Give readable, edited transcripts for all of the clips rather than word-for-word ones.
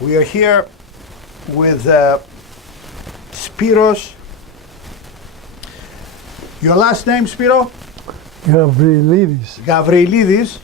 We are here with Spiros. Your last name, Spiro? Gavrilidis. Gavrilidis.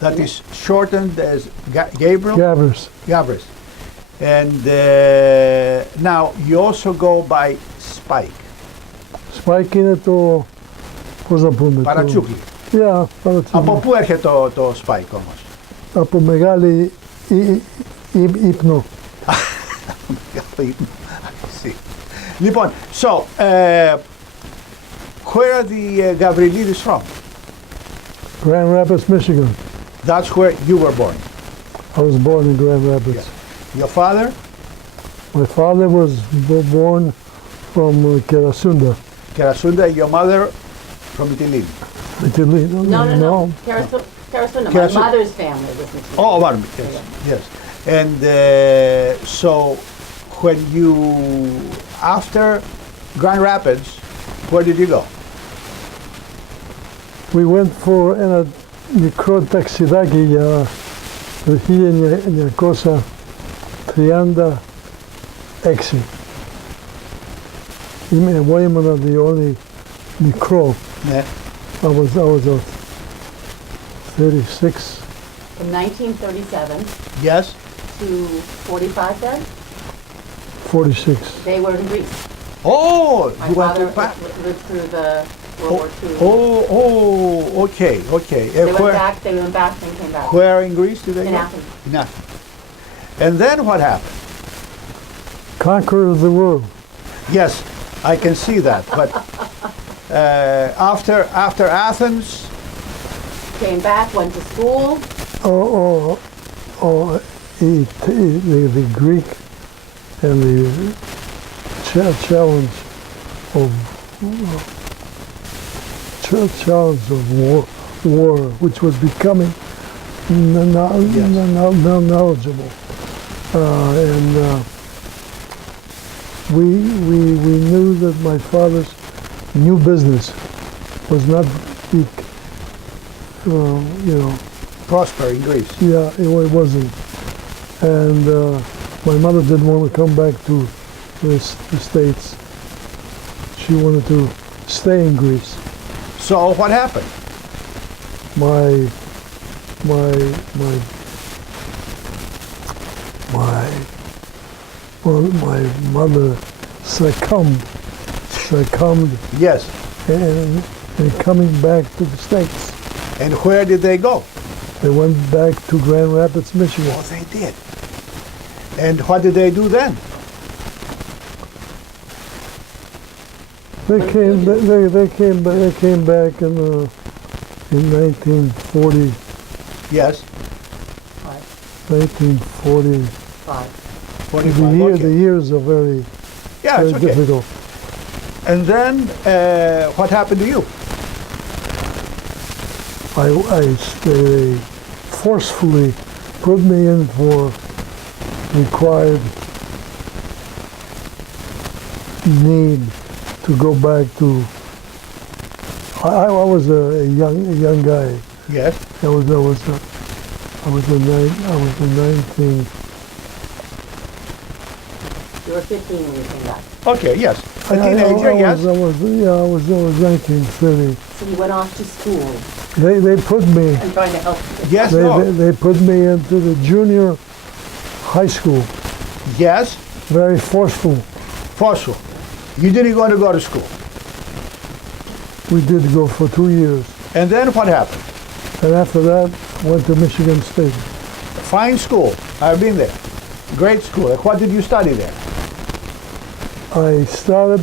That is shortened as Gabriel? Gavris. Gavris. And now you also go by Spike. Spike είναι το, πώς να πούμε, Παρατσούκλι. Yeah, παρατσούκλι. Από πού έρχεται το Spike όμως? Από μεγάλη ύπνο. Λοιπόν, so, where are the Gavrilidis from? Grand Rapids, Michigan. That's where you were born. I was born in Grand Rapids. Yeah. Your father? My father was born from Kerasunda. Kerasunda. Your mother from Italy. Italy? No. Karasunda. My mother's family was Michigan. Oh, pardon me. Yes. Yes. And so, when you, after Grand Rapids, where did you go? We went for ένα μικρό ταξιδάκι για το 1936. Εγώ ήμουν διόλοι μικρό. Yeah. I was 36. From 1937 Yes. to 45 then, 46. they were in Greece. Oh, My you went father to back. lived through the World War II. Okay. They went back, then came back. Where in Greece did they In go? Athens. In Athens. And then what happened? Conqueror of the world. Yes, I can see that. But after Athens, Came back, went to school. The Greek and the challenge of war, which was becoming knowledgeable, and we knew that my father's new business was not big, prosper in Greece. Yeah, it wasn't. And my mother didn't want to come back to the States. She wanted to stay in Greece. So what happened? My mother succumbed Yes. and coming back to the States. And where did they go? They went back to Grand Rapids, Michigan. Oh, they did. And what did they do then? They came back in 1940. Yes. 1945. 45. Okay. The years are very, Yeah, very it's okay. difficult. And then what happened to you? They forcefully put me in for required need to go back to. I was a young guy. Yes. I was a 19. You were 15 when you came back. Okay. Yes. A teenager. Yes. I was 1930. So you went off to school. They put me. I'm trying to help you. Yes. No. They put me into the junior high school. Yes. Very forceful. Forceful. You didn't want to go to school. We did go for 2 years. And then what happened? And after that, went to Michigan State. Fine school. I've been there. Great school. What did you study there? I started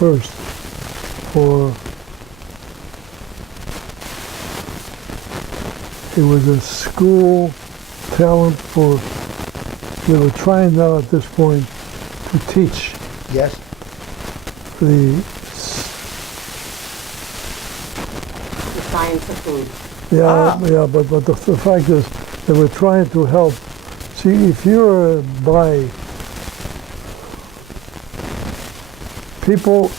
first for, it was a school talent for, they were trying now at this point to teach Yes. the Science of food. but the fact is they were trying to help. See, if you're by people,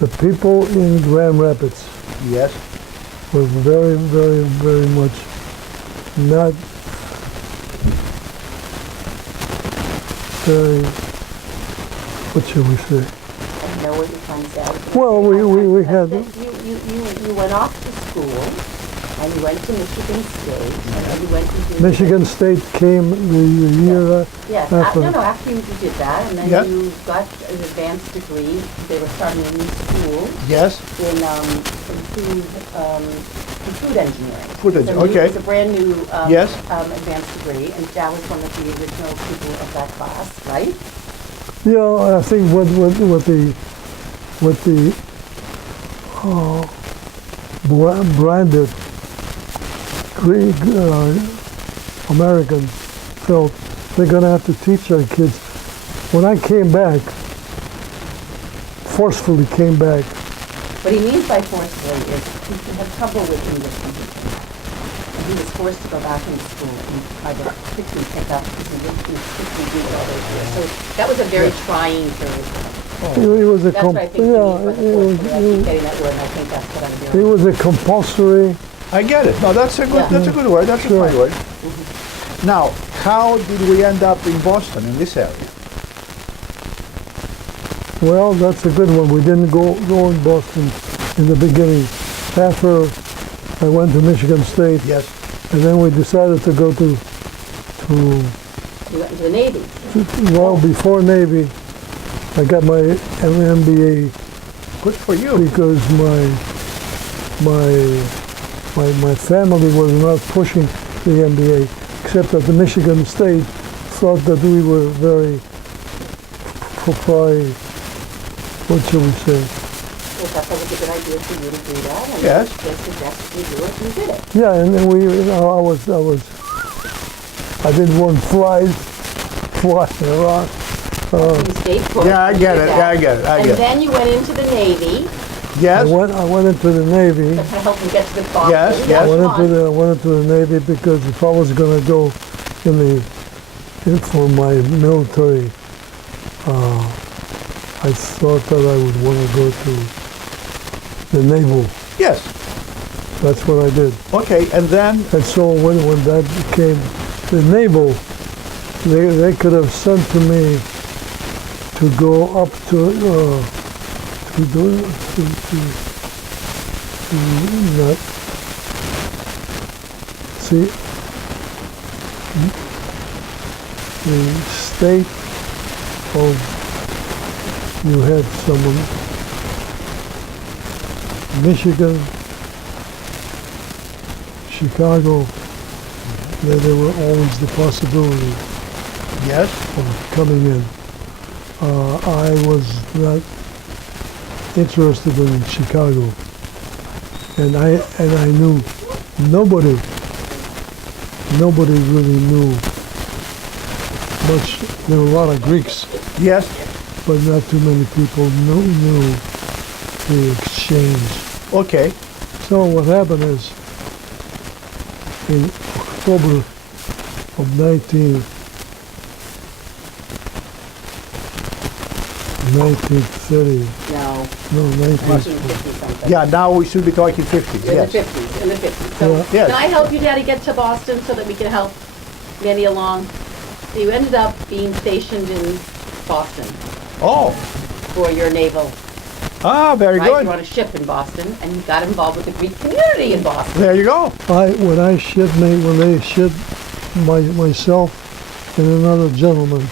the people in Grand Rapids Yes. was very, very, very much not very, what should we say? I know what you're trying to say. I was gonna Well, say, we I- had- You went off to school, and you went to Michigan State, and then you went to do... Michigan State came the year Yes, after. after you did that, and then Yeah. you got an advanced degree. They were starting a new school Yes. in food engineering. Food It's a engineering, new- okay. It's a brand new Yes. advanced degree, and Dad was one of the original people of that class, right? Yeah, I think what the branded Greek Americans felt they're going to have to teach our kids. When I came back, forcefully came back, What he means by forcefully is he had trouble with English language. And he was forced to go back into school and try to quickly pick up because he didn't quickly do it all those years. So that was a very trying period for him. it was a That's what I think he means by the forcefully. I keep it getting that word, and I think that's what I'm doing. was a compulsory. I get it. No, that's a good. Yeah. That's a good word. That's Sure. a fine word. Now, how did we end up in Boston, in this area? Well, that's a good one. We didn't go in Boston in the beginning. After I went to Michigan State, Yes. and then we decided to go to You went into the Navy. well, before Navy, I got my MBA Good for you. because my family was not pushing the MBA, except that the Michigan State thought that we were very what shall we say? Well, that was a good idea for you to do that, and Yes. just suggested you do it, and you did it. Yeah, and then I didn't want flying around. You stayed put. Yeah, I and get did it. that. Yeah, I get it. I And get it. then you went into the Navy Yes. I went into the Navy. to help you get to the Boston. Yes, I yes. went come on. went into the Navy because if I was going to go for my military, I thought that I would want to go to the naval. Yes. That's what I did. Okay, and then And so when that became the naval, they could have sent to me to go up to not see the state of you had someone Michigan, Chicago, there were always the possibility yes. of coming in. I was not interested in Chicago, and I knew nobody really knew much. There were a lot of Greeks, Yes. but not too many people knew the exchange. Okay. So what happened is, in October of 1930, No, no, 1950 something. Yeah, now we should be talking 50s. In the Yes. 50s, in the 50s. So, Yeah. Yes. can I help you, Daddy, get to Boston so that we can help Manny along? So you ended up being stationed in Boston Oh. for your naval, Ah, very right? You good. were on a ship in Boston, and you got involved with the Greek community in Boston. There you go. when they shipped myself and another gentleman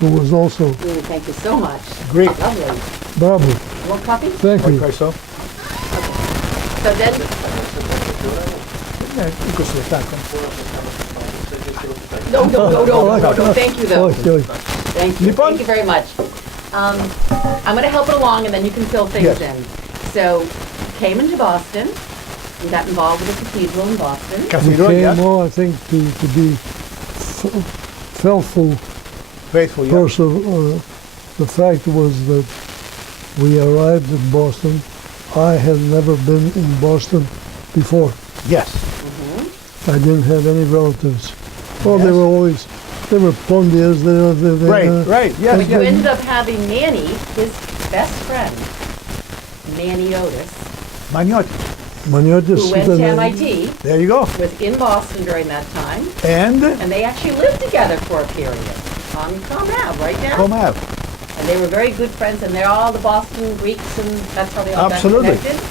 who was also Thank you so much. Greek. Lovely. Barbara. More coffee? Thank you. Okay, so. So then, Questo lo stacco. no, thank you though. Okay. Thank you. Nippon? Thank you very much. I'm going to help it along, and then you can fill things Yes. in. So, you came into Boston. You got involved with the cathedral in Boston. We Cathedral, came yes. more, I think, to be faithful Faithful, yes. person. The fact was that we arrived in Boston. I had never been in Boston before. Yes. I didn't have any relatives. Well, Yes. they were Pondias. Right, right. Yes, But you yes. ended up having Manny, his best friend, Manny Otis. Magnotti. When you're just who went sitting to there- MIT, There you go. was in Boston during that time, And and they actually lived together for a period on Com Ave, right now. come out. And they were very good friends, and they're all the Boston Greeks, and that's how they all Absolutely. got connected.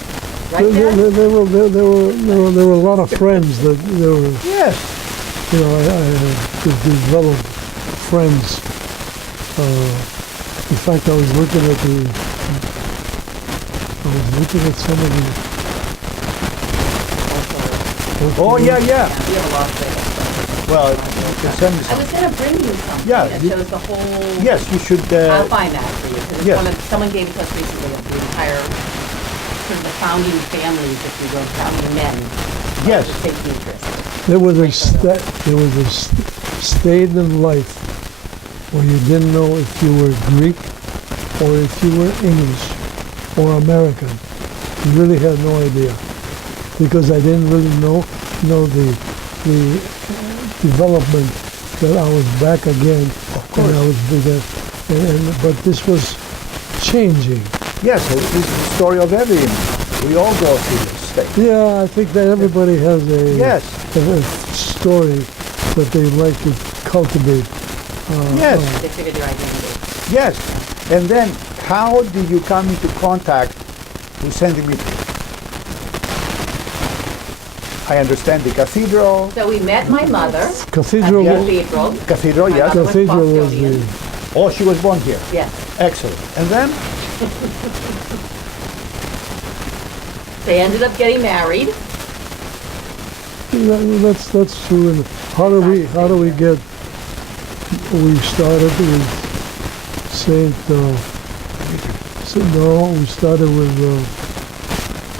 Right There, there? there were a lot of friends that there were, Yes. you know, I developed friends. In fact, I was looking at some of the. Oh, yeah, yeah. We have a lot of things. Well, you can send me I some. was going to bring you something Yeah, that you- shows the whole. Yes, you should. I'll find that for you, because yes. someone gave it to us recently of the entire, sort of the founding families, if you will, founding men. Yes. Of the St. Demetrius. There was a state in life where you didn't know if you were Greek or if you were English or American. You really had no idea, because I didn't really know the development that I was back again when I was bigger, but this was changing. Yes, this is the story of everything. We all go through this state. Yeah, I think that everybody has Yes. a story that they like to cultivate. Yes. They figured their identity. Yes. And then, how did you come into contact with St. Demetrius? I understand the cathedral. So we met my mother Cathedral, at the cathedral. Cathedral, My yes. mother was cathedral was Bostonian. the. Oh, she was born here. Yes. Excellent. And then, They ended up getting married. That's true. And how do we get? We started with Saint. No, we started with.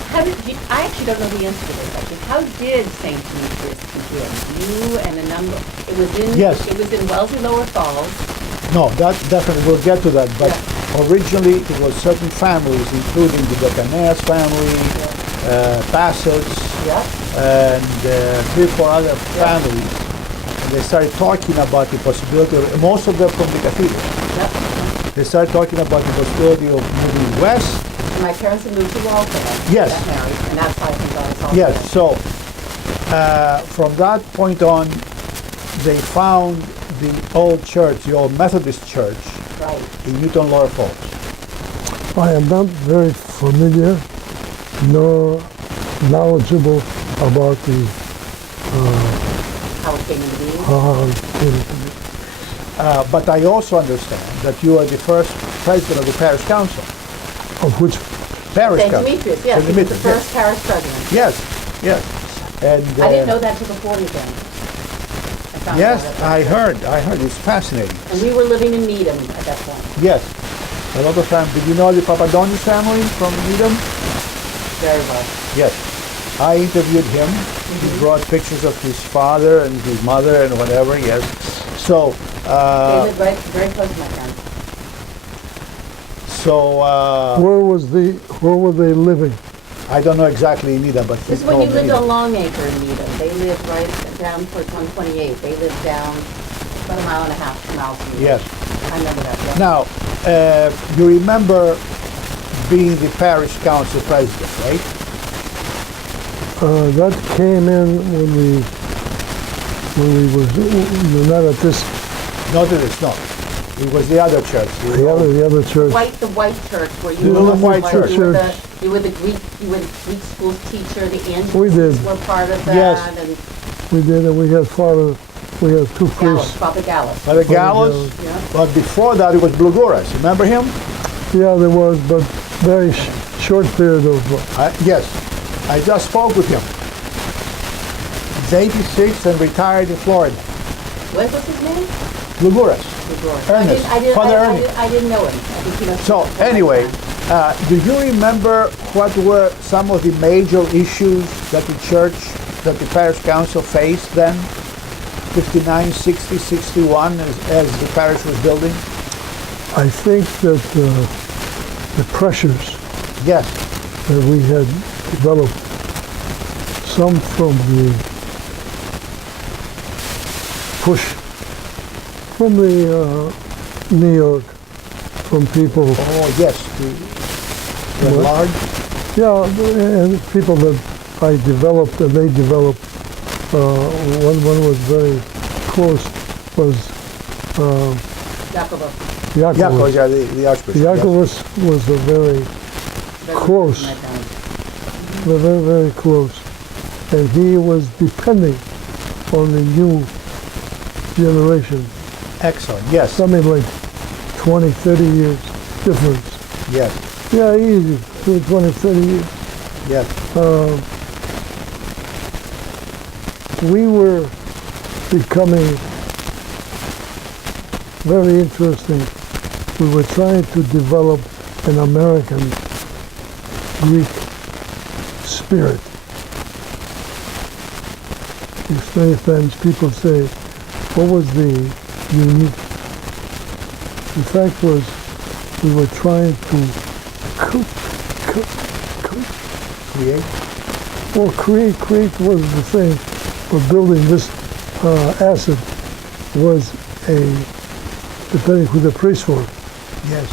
How did you, I actually don't know the answer to this. Actually, how did St. Demetrius begin? You and a number. It was in. Yes. It was in Wellesley Lower Falls. no, that definitely, we'll get to that. But originally, it was certain families, including the Buccaneers family, Bassett's, Yeah. and 3 or 4 other families. And they started talking about the possibility, most of them from the cathedral. Yep. They started talking about the possibility of moving west. My parents had moved to Waltham. Yes. Got married, and that's why I think I was all Yes, there. so from that point on, they found the old church, the old Methodist church Right. in Newton Lower Falls. I am not very familiar nor knowledgeable about the How it came into being. But I also understand that you are the first president of the parish council. of which Parish St. council. Demetrius, yes. St. He was the Demetrius, first parish president. yes, yes. And I didn't know that till before you came. I found yes, out I heard. It's fascinating. And we were living in Needham at that point. Yes, a lot of time. Did you know the Papadonis family from Needham? Very well. Yes. I interviewed him. He brought pictures of his father and his mother and whatever. Yes. So, They lived right, very close to my parents. where were they living? I don't know exactly in Needham, but he This is when told you me lived on Needham. Longacre in Needham. They lived right down towards 128. They lived down about a mile and a half, 2 miles from here. Yes. I remember that, yeah. Now, you remember being the parish council president, right? That came in when we were not at this Not that it's not. It was the other church. the other church. The white church where The you little white church. you were the Greek school teacher, the We did. Angelines were part of that, Yes. and We did, and we had two Gallus, priests. Father Gallus. Father Gallus. Yeah. But before that, it was Bluguras. Remember him? Yeah, there was, but very short period of. Yes. I just spoke with him. He's 86 and retired in Florida. What was his name? Bluguras. Ernest, Father Ernest. I didn't know him. I think he must So have been anyway, time. do you remember what were some of the major issues that the church, that the parish council faced then? 59, 60, 61 as the parish was building? I think that the pressures Yes. that we had developed, some from the push from the New York, from people, Oh yes. The What? large. yeah, and people that I developed and they developed. One was very close. Was Jacobo. Yaakov, Yaakov. yeah, the Archbishop. yes. Yaakov was a very Very Close. my parents. very, very close. And he was depending on the new generation. Excellent. Yes. Something like 20, 30 years difference. Yes. Yeah, easy. 20, 30 years. Yes. We were becoming very interesting. We were trying to develop an American Greek spirit. Because many times people say, what was the unique? The fact was, we were trying to Create. well, create was the thing, but building this asset was depending who the priests were. Yes.